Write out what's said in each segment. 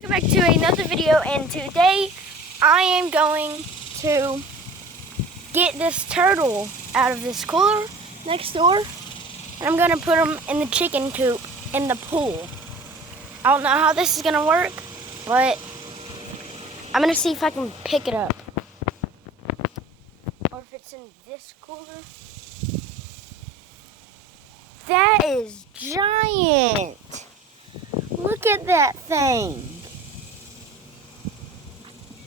Welcome back to another video, and today I am going to get this turtle out of this cooler next door, and I'm going to put him in the chicken coop in the pool. I don't know how this is going to work, but I'm going to see if I can pick it up, or if it's in this cooler. That is giant! Look at that thing!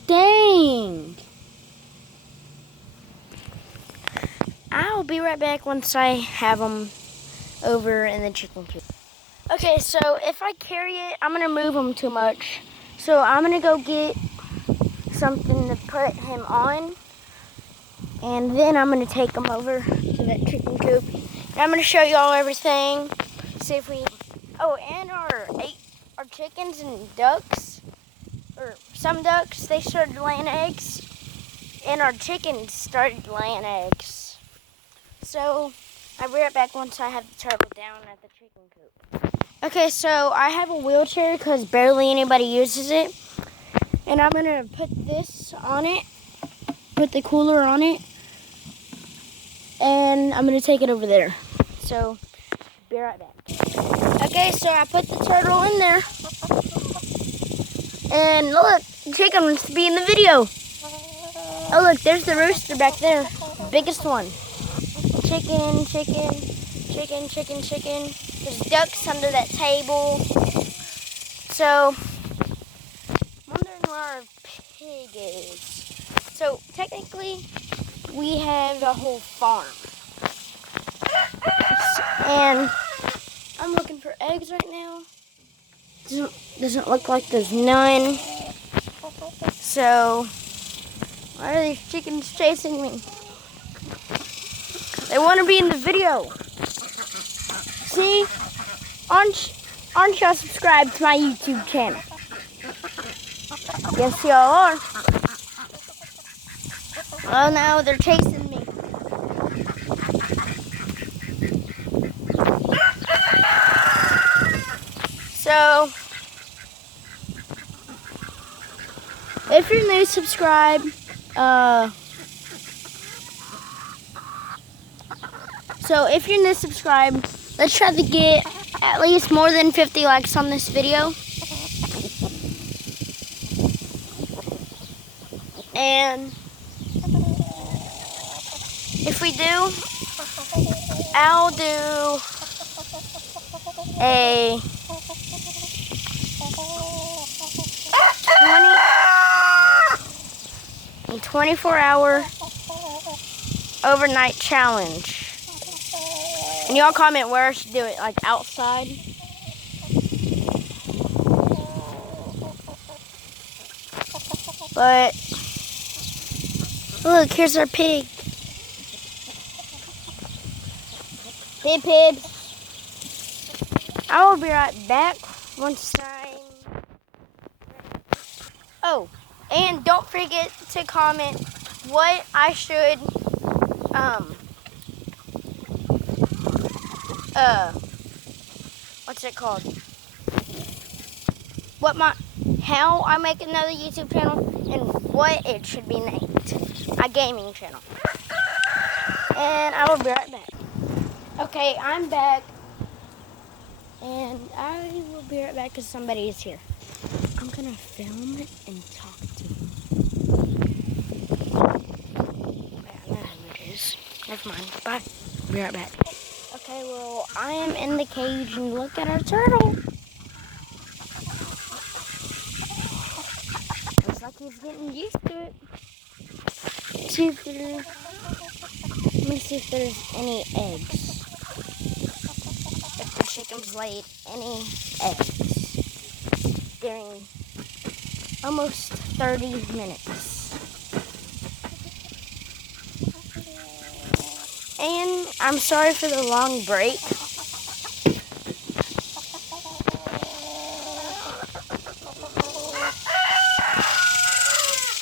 Dang! I'll be right back once I have them over in the chicken coop. Okay, so if I carry it, I'm going to move him too much. So I'm going to go get something to put him on. And then I'm going to take him over to that chicken coop. And I'm going to show you all everything. See if we... Oh, and our chickens and ducks, or some ducks, they started laying eggs, and our chickens started laying eggs. So I'll be right back once I have the turtle down at the chicken coop. Okay, so I have a wheelchair because barely anybody uses it, and I'm gonna put this on it, put the cooler on it, and I'm gonna take it over there. So be right back. Okay, so I put the turtle in there. And look, chicken wants to be in the video. Oh look, there's the rooster back there. Biggest one. Chicken, chicken, chicken, chicken, chicken. There's ducks under that table. So, I'm wondering where our pig is. So, technically, we have a whole farm. And I'm looking for eggs right now. Doesn't look like there's none. So, why are these chickens chasing me? They want to be in the video. See? Aren't y'all subscribed to my YouTube channel? Yes, y'all are. Oh no, they're chasing me. So, if you're new, subscribe. So if you're new, subscribe. Let's try to get at least more than 50 likes on this video. And if we do, I'll do a 24-hour overnight challenge. And y'all comment where I should do it, like outside. But look, here's our pig. Hey, pig. I will be right back once I'm... Oh, and don't forget to comment what I should, what's it called? How I make another YouTube channel and what it should be named. A gaming channel. And I will be right back. Okay, I'm back. And I will be right back because somebody is here. I'm gonna film it and talk to him. Never mind. Bye. Be right back. Okay, well, I am in the cage and look at our turtle. Looks like he's getting used to it. Let me see if there's any eggs. If the chickens laid any eggs during almost 30 minutes. And I'm sorry for the long break.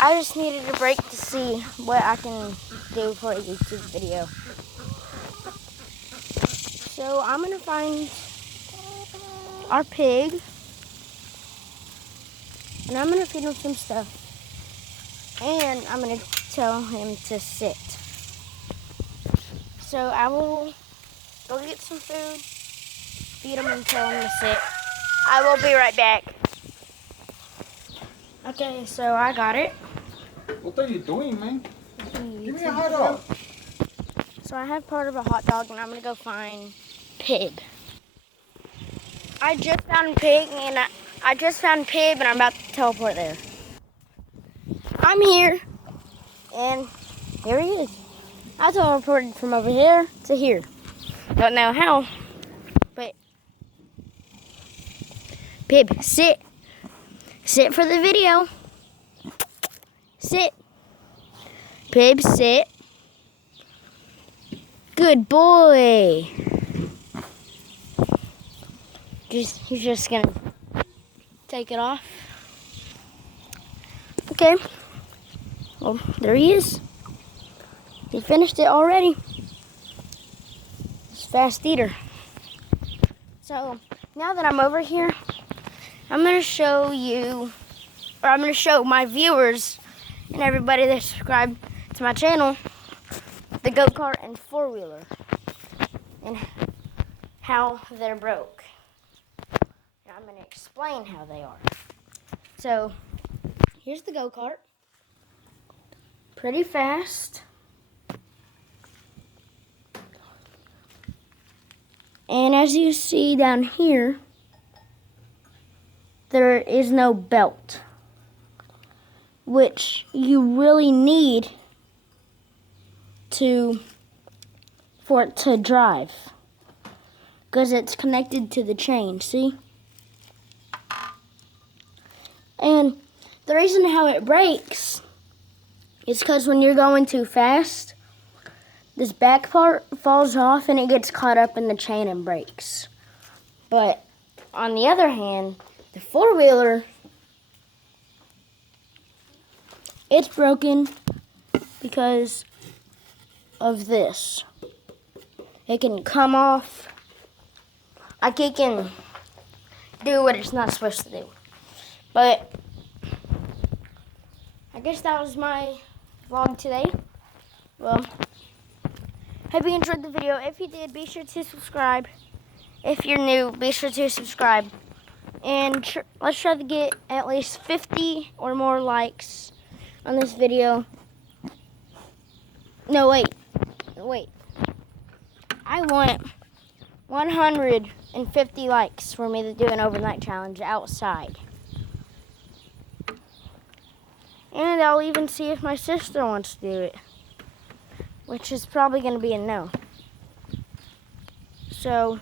I just needed a break to see what I can do for a YouTube video. So I'm going to find our pig. And I'm going to feed him some stuff. And I'm going to tell him to sit. So I will go get some food, feed him, and tell him to sit. I will be right back. Okay, so I got it. What are you doing, man? Give me a hot dog. So I have part of a hot dog, and I'm going to go find Pig. I just found Pig, and I'm about to teleport there. I'm here, and here he is. I teleported from over here to here. Don't know how, but Pib, sit. Sit for the video. Sit. Pib, sit. Good boy. He's just gonna take it off. Okay. Well, there he is. He finished it already. He's a fast eater. So now that I'm over here, I'm gonna show you, or I'm gonna show my viewers and everybody that subscribed to my channel the go-kart and four-wheeler and how they're broke. And I'm gonna explain how they are. So here's the go-kart. Pretty fast. And as you see down here, there is no belt, which you really need for it to drive, because it's connected to the chain, see? And the reason how it breaks is because when you're going too fast, this back part falls off and it gets caught up in the chain and breaks. But on the other hand, the four-wheeler, it's broken because of this. It can come off. Like it can do what it's not supposed to do. But I guess that was my vlog today. Well, hope you enjoyed the video. If you did, be sure to subscribe. If you're new, be sure to subscribe. And let's try to get at least 50 or more likes on this video. No, wait. I want 150 likes for me to do an overnight challenge outside. And I'll even see if my sister wants to do it, which is probably going to be a no. So,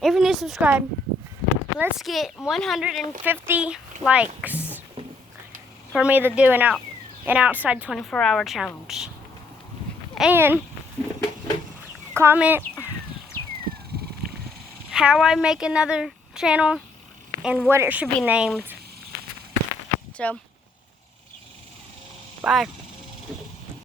if you're new, subscribe. Let's get 150 likes for me to do an outside 24-hour challenge. And comment how I make another channel and what it should be named. So, bye.